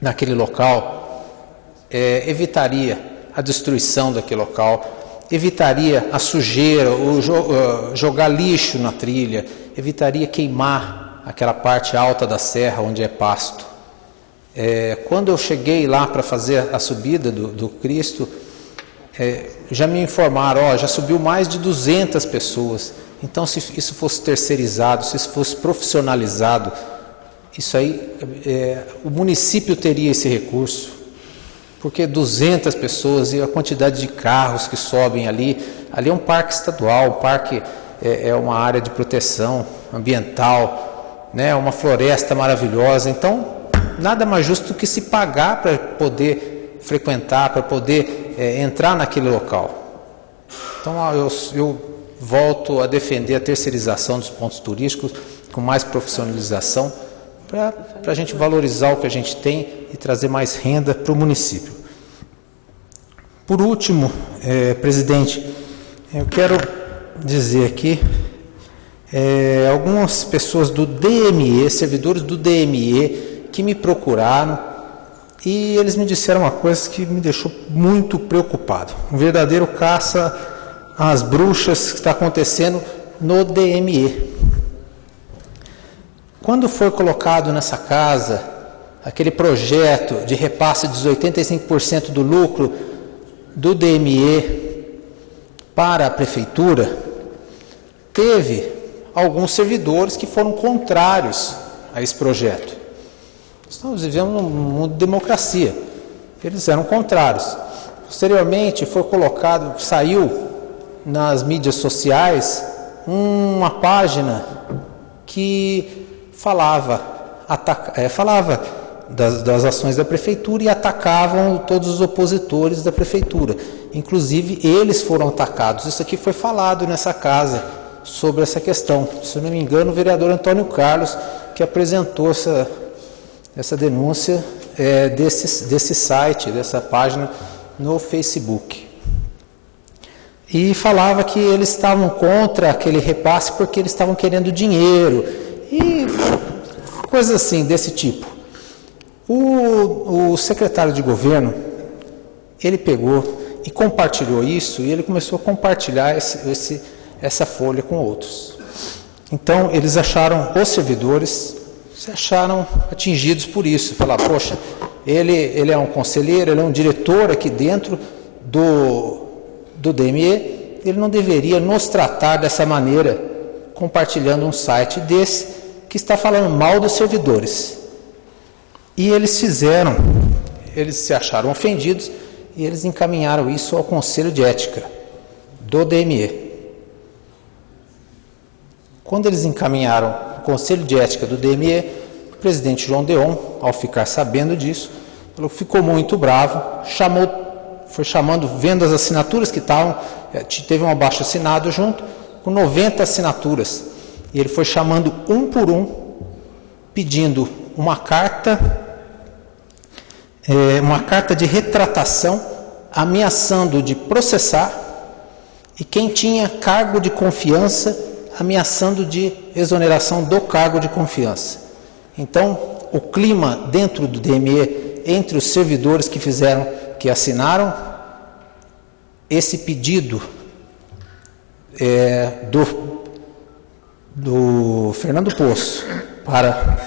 naquele local, evitaria a destruição daquele local, evitaria a sujeira, jogar lixo na trilha, evitaria queimar aquela parte alta da serra onde é pasto. Quando eu cheguei lá para fazer a subida do Cristo, já me informaram, já subiu mais de 200 pessoas. Então, se isso fosse terceirizado, se isso fosse profissionalizado, isso aí, o município teria esse recurso, porque 200 pessoas e a quantidade de carros que sobem ali é um parque estadual, o parque é uma área de proteção ambiental, né, uma floresta maravilhosa. Então, nada mais justo do que se pagar para poder frequentar, para poder entrar naquele local. Então, eu volto a defender a terceirização dos pontos turísticos com mais profissionalização, para a gente valorizar o que a gente tem e trazer mais renda para o município. Por último, presidente, eu quero dizer aqui, algumas pessoas do DME, servidores do DME, que me procuraram, e eles me disseram uma coisa que me deixou muito preocupado. Um verdadeiro caça às bruxas que está acontecendo no DME. Quando foi colocado nessa casa aquele projeto de repasse de 85% do lucro do DME para a prefeitura, teve alguns servidores que foram contrários a esse projeto. Nós vivemos num mundo de democracia. Eles eram contrários. Posteriormente foi colocado, saiu nas mídias sociais uma página que falava das ações da prefeitura e atacavam todos os opositores da prefeitura. Inclusive, eles foram atacados. Isso aqui foi falado nessa casa sobre essa questão. Se eu não me engano, o vereador Antônio Carlos, que apresentou essa denúncia desse site, dessa página no Facebook. E falava que eles estavam contra aquele repasse porque eles estavam querendo dinheiro e coisas assim, desse tipo. O secretário de governo, ele pegou e compartilhou isso, e ele começou a compartilhar essa folha com outros. Então, eles acharam, os servidores se acharam atingidos por isso. Falaram, poxa, ele é um conselheiro, ele é um diretor aqui dentro do DME, ele não deveria nos tratar dessa maneira, compartilhando um site desse, que está falando mal dos servidores. E eles se acharam ofendidos, e eles encaminharam isso ao Conselho de Ética do DME. Quando eles encaminharam o Conselho de Ética do DME, o presidente João Deon, ao ficar sabendo disso, ficou muito bravo, foi chamando, vendo as assinaturas que estavam, teve um abaixo-assinado junto, com 90 assinaturas, e ele foi chamando um por um, pedindo uma carta de retratação, ameaçando de processar, e quem tinha cargo de confiança, ameaçando de exoneração do cargo de confiança. Então, o clima dentro do DME, entre os servidores que assinaram esse pedido do Fernando Poço para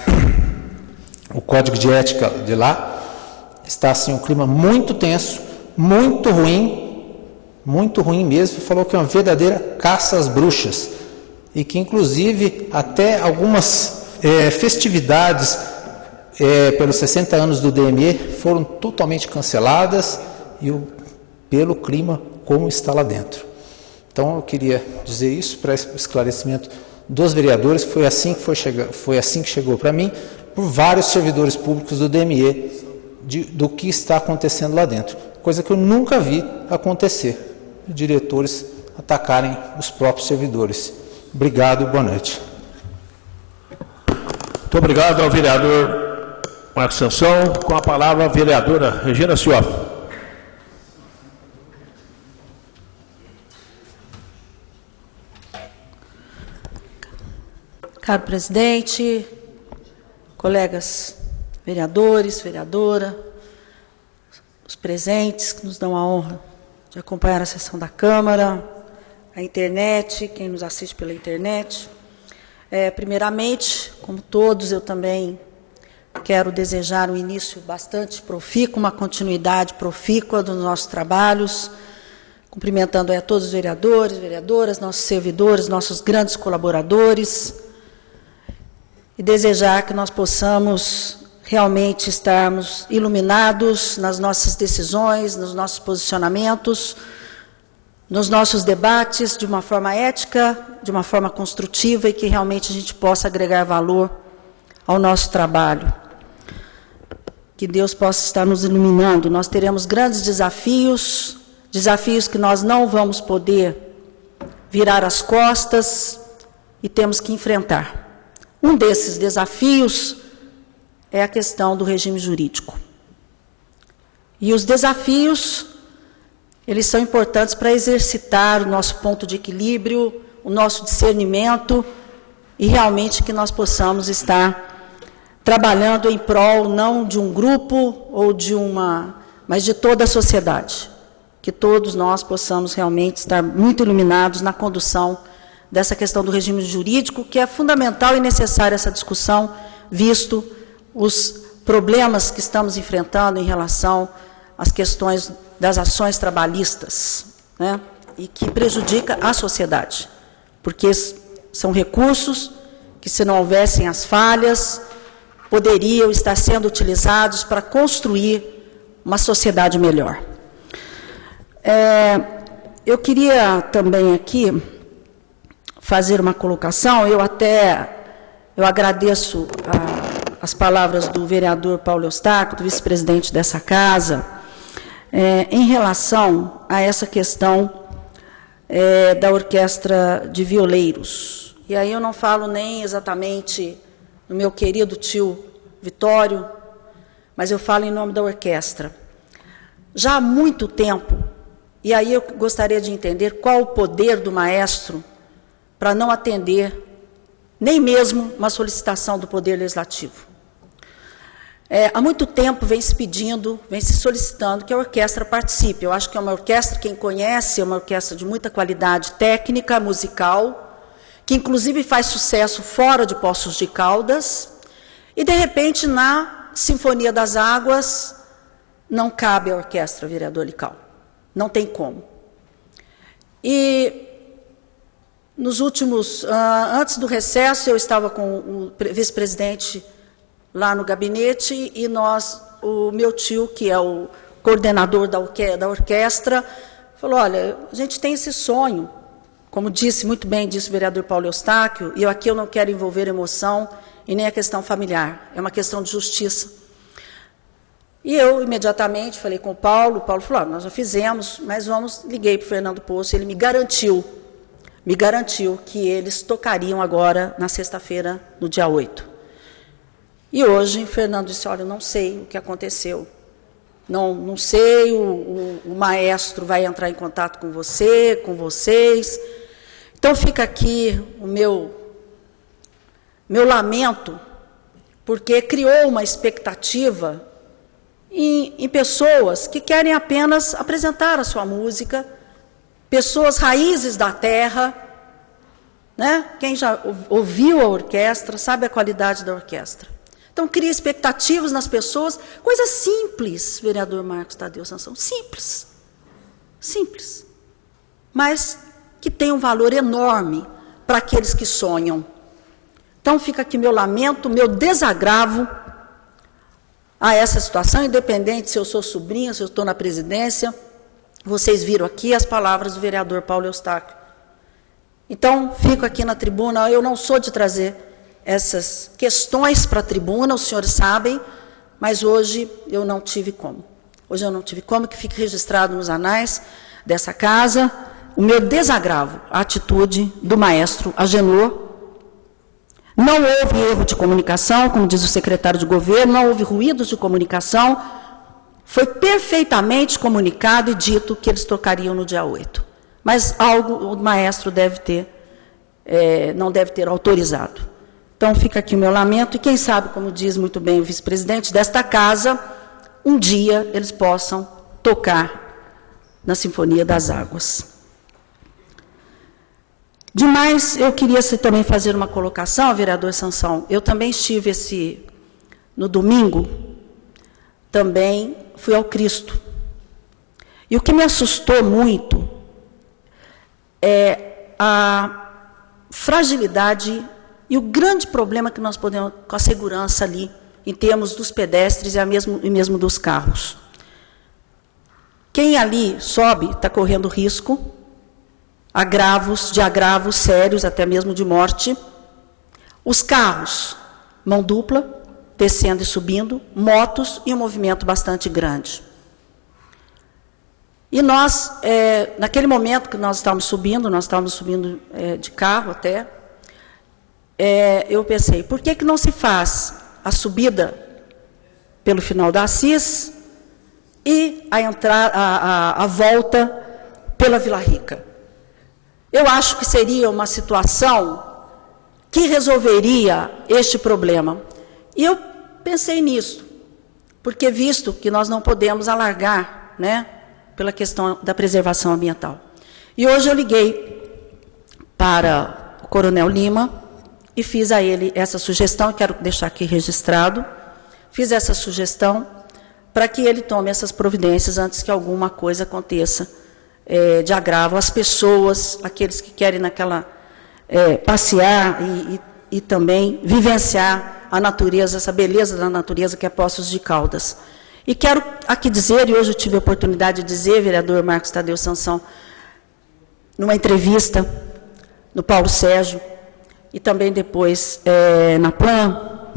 o Código de Ética de lá, está assim um clima muito tenso, muito ruim mesmo. Falou que é uma verdadeira caça às bruxas, e que inclusive até algumas festividades pelos 60 anos do DME foram totalmente canceladas, pelo clima como está lá dentro. Então eu queria dizer isso para esclarecimento dos vereadores. Foi assim que chegou para mim, por vários servidores públicos do DME, do que está acontecendo lá dentro, coisa que eu nunca vi acontecer, diretores atacarem os próprios servidores. Obrigado, boa noite. Muito obrigado ao vereador Marcos Sansão. Com a palavra a vereadora Regina Sioff. Caro presidente, colegas vereadores, vereadora, os presentes que nos dão a honra de acompanhar a sessão da Câmara, a internet, quem nos assiste pela internet. Primeiramente, como todos, eu também quero desejar um início bastante profícuo, uma continuidade profícua dos nossos trabalhos, cumprimentando a todos os vereadores, vereadoras, nossos servidores, nossos grandes colaboradores, e desejar que nós possamos realmente estarmos iluminados nas nossas decisões, nos nossos posicionamentos, nos nossos debates, de uma forma ética, de uma forma construtiva, e que realmente a gente possa agregar valor ao nosso trabalho. Que Deus possa estar nos iluminando. Nós teremos grandes desafios, desafios que nós não vamos poder virar as costas e temos que enfrentar. Um desses desafios é a questão do regime jurídico. E os desafios, eles são importantes para exercitar o nosso ponto de equilíbrio, o nosso discernimento, e realmente que nós possamos estar trabalhando em prol não de um grupo ou mas de toda a sociedade. Que todos nós possamos realmente estar muito iluminados na condução dessa questão do regime jurídico, que é fundamental e necessária essa discussão, visto os problemas que estamos enfrentando em relação às questões das ações trabalhistas, né, e que prejudica a sociedade, porque são recursos que, se não houvessem as falhas, poderiam estar sendo utilizados para construir uma sociedade melhor. Eu queria também aqui fazer uma colocação. Eu agradeço as palavras do vereador Paulo Eustáquio, do vice-presidente dessa casa, em relação a essa questão da orquestra de violeiros. E aí eu não falo nem exatamente no meu querido tio Vitório, mas eu falo em nome da orquestra. Já há muito tempo, e aí eu gostaria de entender qual o poder do maestro para não atender nem mesmo uma solicitação do Poder Legislativo. há muito tempo vem se pedindo, vem se solicitando que a orquestra participe. Eu acho que é uma orquestra, quem conhece, é uma orquestra de muita qualidade técnica, musical, que inclusive faz sucesso fora de Poços de Caldas, e de repente na Sinfonia das Águas não cabe a orquestra, vereador Lical. Não tem como. E nos últimos, antes do recesso, eu estava com o vice-presidente lá no gabinete e o meu tio, que é o coordenador da orquestra, falou, olha, a gente tem esse sonho, como disse muito bem, disse o vereador Paulo Eustáquio, e aqui eu não quero envolver emoção e nem a questão familiar, é uma questão de justiça. E eu, imediatamente, falei com o Paulo falou, nós já fizemos, mas liguei para o Fernando Poço, ele me garantiu que eles tocariam agora, na sexta-feira, no dia 8. E hoje, Fernando disse, olha, eu não sei o que aconteceu, não sei, o maestro vai entrar em contato com você, com vocês. Então, fica aqui o meu lamento, porque criou uma expectativa em pessoas que querem apenas apresentar a sua música, pessoas raízes da terra, né? Quem já ouviu a orquestra sabe a qualidade da orquestra. Então, cria expectativas nas pessoas, coisa simples, vereador Marcos Tadeu Sansão, simples, mas que tem um valor enorme para aqueles que sonham. Então, fica aqui meu lamento, meu desagravo a essa situação, independente se eu sou sobrinha, se eu estou na presidência. Vocês viram aqui as palavras do vereador Paulo Eustáquio. Então, fico aqui na tribuna, eu não sou de trazer essas questões para a tribuna, os senhores sabem, mas hoje eu não tive como. Hoje eu não tive como, que fique registrado nos anais dessa casa o meu desagravo à atitude do maestro Agenor. Não houve erro de comunicação, como diz o secretário de governo, não houve ruídos de comunicação, foi perfeitamente comunicado e dito que eles tocariam no dia 8. Mas algo o maestro não deve ter autorizado. Então, fica aqui o meu lamento, e quem sabe, como diz muito bem o vice-presidente desta casa, um dia eles possam tocar na Sinfonia das Águas. Demais, eu queria também fazer uma colocação, vereador Sansão. Eu também estive no domingo, também fui ao Cristo. E o que me assustou muito é a fragilidade e o grande problema que nós podemos com a segurança ali, em termos dos pedestres e mesmo dos carros. Quem ali sobe está correndo risco, agravos sérios, até mesmo de morte. Os carros, mão dupla, descendo e subindo, motos e um movimento bastante grande. E nós, naquele momento que nós estávamos subindo de carro até, eu pensei, por que não se faz a subida pelo final da Assis e a volta pela Vila Rica? Eu acho que seria uma situação que resolveria este problema. E eu pensei nisso, porque visto que nós não podemos alargar, né, pela questão da preservação ambiental. E hoje eu liguei para o Coronel Lima e fiz a ele essa sugestão, quero deixar aqui registrado, fiz essa sugestão para que ele tome essas providências antes que alguma coisa aconteça de agravo às pessoas, aqueles que querem passear e também vivenciar a natureza, essa beleza da natureza que é Poços de Caldas. E quero aqui dizer, e hoje eu tive a oportunidade de dizer, vereador Marcos Tadeu Sansão, numa entrevista no Paulo Sérgio, e também depois na PLAN,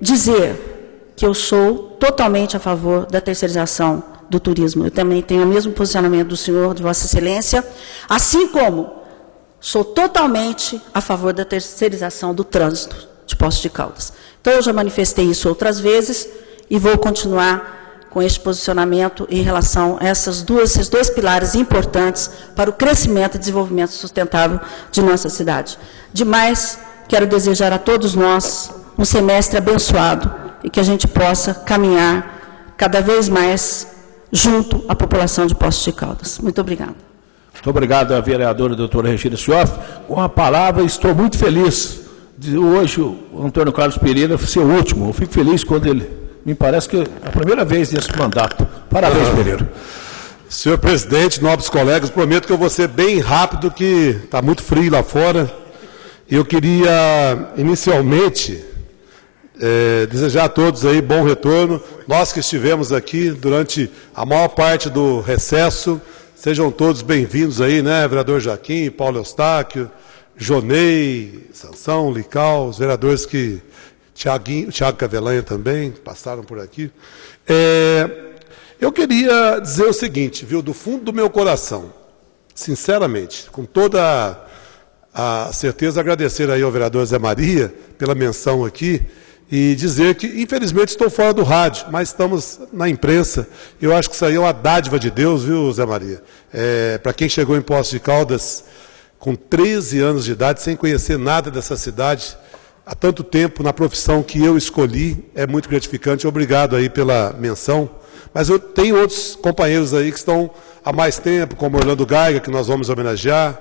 dizer que eu sou totalmente a favor da terceirização do turismo. Eu também tenho o mesmo posicionamento do senhor, de Vossa Excelência, assim como sou totalmente a favor da terceirização do trânsito de Poços de Caldas. Então, eu já manifestei isso outras vezes e vou continuar com este posicionamento em relação a esses dois pilares importantes para o crescimento e desenvolvimento sustentável de nossa cidade. Demais, quero desejar a todos nós um semestre abençoado e que a gente possa caminhar cada vez mais junto à população de Poços de Caldas. Muito obrigada. Muito obrigado, a vereadora doutora Regina Sioff. Com a palavra, estou muito feliz de hoje o Antônio Carlos Pereira ser o último. Eu fico feliz quando ele, me parece que é a primeira vez nesse mandato. Parabéns, Pereira. Senhor presidente, nobres colegas, prometo que eu vou ser bem rápido, que está muito frio lá fora. Eu queria, inicialmente, desejar a todos aí bom retorno. Nós que estivemos aqui durante a maior parte do recesso, sejam todos bem-vindos aí, né, vereador Jaquim, Paulo Eustáquio, Jonei, Sansão, Lical, os vereadores que, Thiago Cavelanha também, passaram por aqui. Eu queria dizer o seguinte, viu, do fundo do meu coração, sinceramente, com toda a certeza, agradecer aí ao vereador Zé Maria pela menção aqui e dizer que, infelizmente, estou fora do rádio, mas estamos na imprensa. Eu acho que isso aí é uma dádiva de Deus, viu, Zé Maria? Para quem chegou em Poços de Caldas com 13 anos de idade, sem conhecer nada dessa cidade, há tanto tempo na profissão que eu escolhi, é muito gratificante. Obrigado aí pela menção. Mas eu tenho outros companheiros aí que estão há mais tempo, como Orlando Gaiga, que nós vamos homenagear,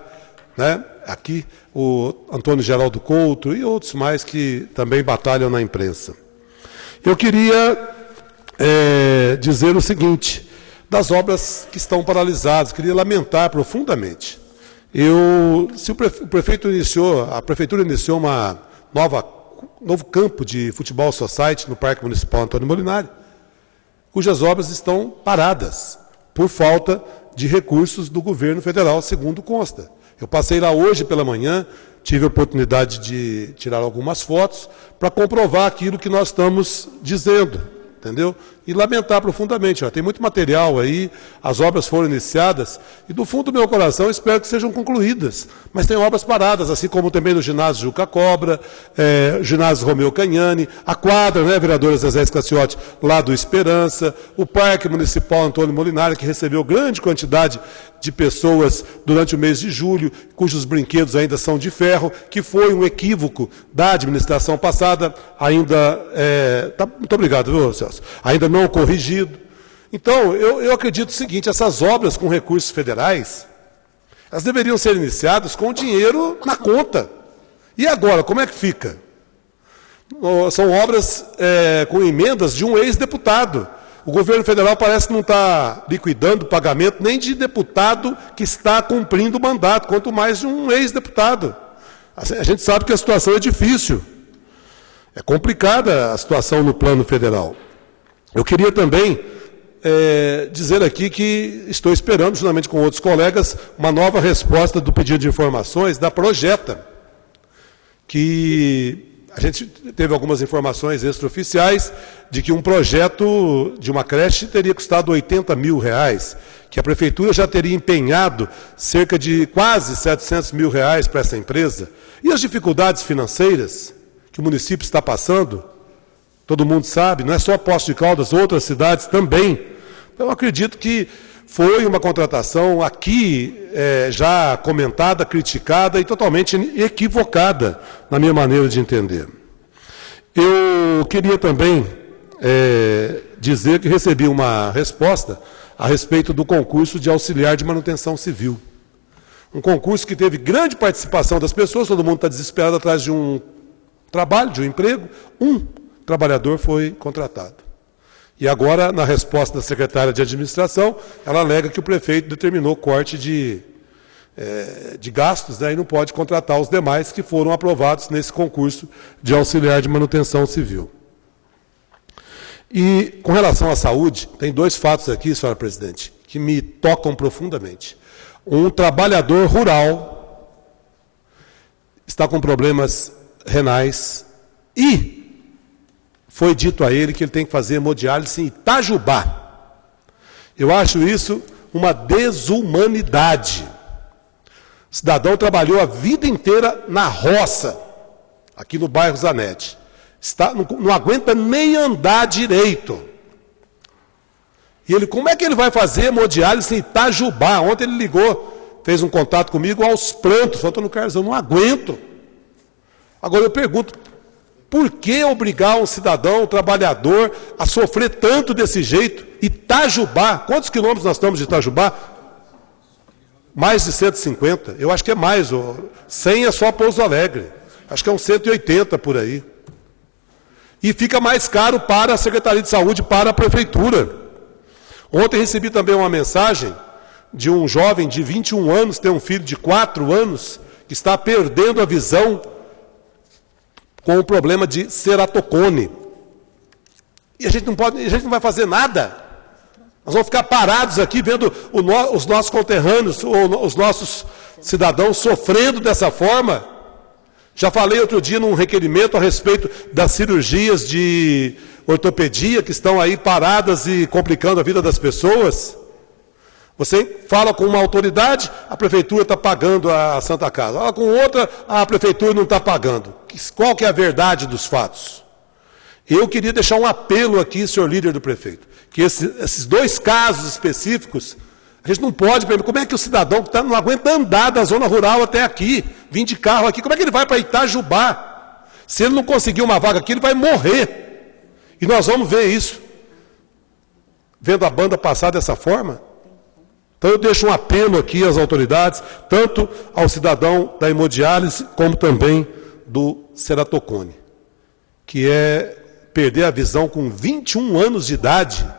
né? Aqui, o Antônio Geraldo Couto e outros mais que também batalham na imprensa. Eu queria dizer o seguinte, das obras que estão paralisadas, queria lamentar profundamente. Se a prefeitura iniciou novo campo de futebol society no Parque Municipal Antônio Molinari, cujas obras estão paradas por falta de recursos do governo federal, segundo consta. Eu passei lá hoje pela manhã, tive a oportunidade de tirar algumas fotos para comprovar aquilo que nós estamos dizendo, entendeu? E lamentar profundamente. Tem muito material aí, as obras foram iniciadas, e do fundo do meu coração espero que sejam concluídas. Mas tem obras paradas, assim como também no ginásio Juca Cobra, ginásio Romeu Cagnani, a quadra, né, vereadora Zezé Scaciotti, lá do Esperança, o Parque Municipal Antônio Molinari, que recebeu grande quantidade de pessoas durante o mês de julho, cujos brinquedos ainda são de ferro, que foi um equívoco da administração passada, ainda... muito obrigado, viu, Celso? Ainda não corrigido. Então, eu acredito o seguinte, essas obras com recursos federais, elas deveriam ser iniciadas com dinheiro na conta. E agora, como é que fica? São obras com emendas de um ex-deputado. O governo federal parece que não está liquidando o pagamento nem de deputado que está cumprindo o mandato, quanto mais de um ex-deputado. A gente sabe que a situação é difícil. É complicada a situação no plano federal. Eu queria também dizer aqui que estou esperando, juntamente com outros colegas, uma nova resposta do pedido de informações da Projeta, que a gente teve algumas informações extraoficiais de que um projeto de uma creche teria custado R$80 mil, que a prefeitura já teria empenhado cerca de quase R$700 mil para essa empresa. E as dificuldades financeiras que o município está passando, todo mundo sabe, não é só Poços de Caldas, outras cidades também. Então, eu acredito que foi uma contratação aqui já comentada, criticada e totalmente equivocada, na minha maneira de entender. Eu queria também dizer que recebi uma resposta a respeito do concurso de auxiliar de manutenção civil. Um concurso que teve grande participação das pessoas, todo mundo está desesperado atrás de um trabalho, de um emprego. Um trabalhador foi contratado. E agora, na resposta da secretária de administração, ela alega que o prefeito determinou corte de gastos, né, e não pode contratar os demais que foram aprovados nesse concurso de auxiliar de manutenção civil. E, com relação à saúde, tem dois fatos aqui, senhora presidente, que me tocam profundamente. Um trabalhador rural está com problemas renais e foi dito a ele que ele tem que fazer hemodiálise em Itajubá. Eu acho isso uma desumanidade. O cidadão trabalhou a vida inteira na roça, aqui no bairro Zanetti. Não aguenta nem andar direito. E ele, como é que ele vai fazer hemodiálise em Itajubá? Ontem ele ligou, fez um contato comigo aos prantos. Falou, Antônio Carlos, eu não aguento. Agora eu pergunto, Por que obrigar um cidadão, um trabalhador, a sofrer tanto desse jeito? Itajubá, quantos quilômetros nós estamos de Itajubá? Mais de 150, eu acho que é mais, 100 é só Pouso Alegre, acho que é uns 180 por aí. E fica mais caro para a Secretaria de Saúde, para a Prefeitura. Ontem recebi também uma mensagem de um jovem de 21 anos, tem um filho de 4 anos, que está perdendo a visão com o problema de ceratocone. E a gente não vai fazer nada. Nós vamos ficar parados aqui vendo os nossos conterrâneos, os nossos cidadãos sofrendo dessa forma. Já falei outro dia num requerimento a respeito das cirurgias de ortopedia que estão aí paradas e complicando a vida das pessoas. Você fala com uma autoridade, a prefeitura está pagando a Santa Casa. Fala com outra, a prefeitura não está pagando. Qual que é a verdade dos fatos? Eu queria deixar um apelo aqui, senhor líder do prefeito, que esses 2 casos específicos, a gente não pode permitir. Como é que o cidadão que não aguenta andar da zona rural até aqui, vir de carro aqui, como é que ele vai para Itajubá? Se ele não conseguir uma vaga aqui, ele vai morrer. E nós vamos ver isso. Vendo a banda passar dessa forma. Então eu deixo um apelo aqui às autoridades, tanto ao cidadão da hemodiálise, como também do ceratocone, que é perder a visão com 21 anos de idade,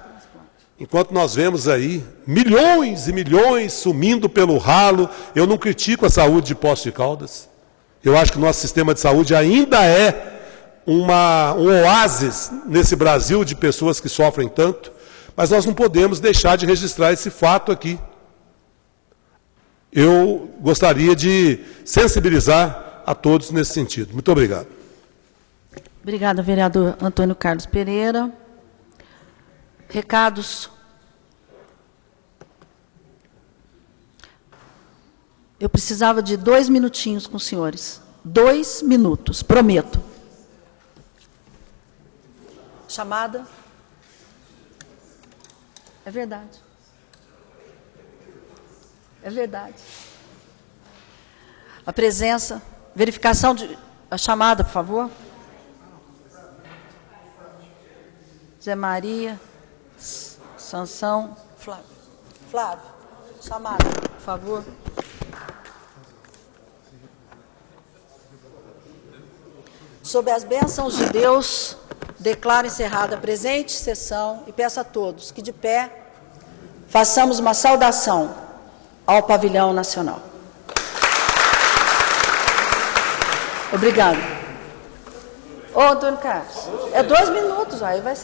enquanto nós vemos aí milhões e milhões sumindo pelo ralo. Eu não critico a saúde de Poços de Caldas. Eu acho que o nosso sistema de saúde ainda é um oásis nesse Brasil de pessoas que sofrem tanto, mas nós não podemos deixar de registrar esse fato aqui. Eu gostaria de sensibilizar a todos nesse sentido. Muito obrigado. Obrigada, vereador Antônio Carlos Pereira. Recados. Eu precisava de 2 minutinhos com os senhores. 2 minutos, prometo. Chamada. É verdade. É verdade. A presença, verificação de... A chamada, por favor. Zé Maria, Sansão, Flávio. Flávio, chamada, por favor. Sob as bênçãos de Deus, declaro encerrada a presente sessão e peço a todos que, de pé, façamos uma saudação ao pavilhão nacional. Obrigado. Ô, Antônio Carlos, é 2 minutos, aí vai ser...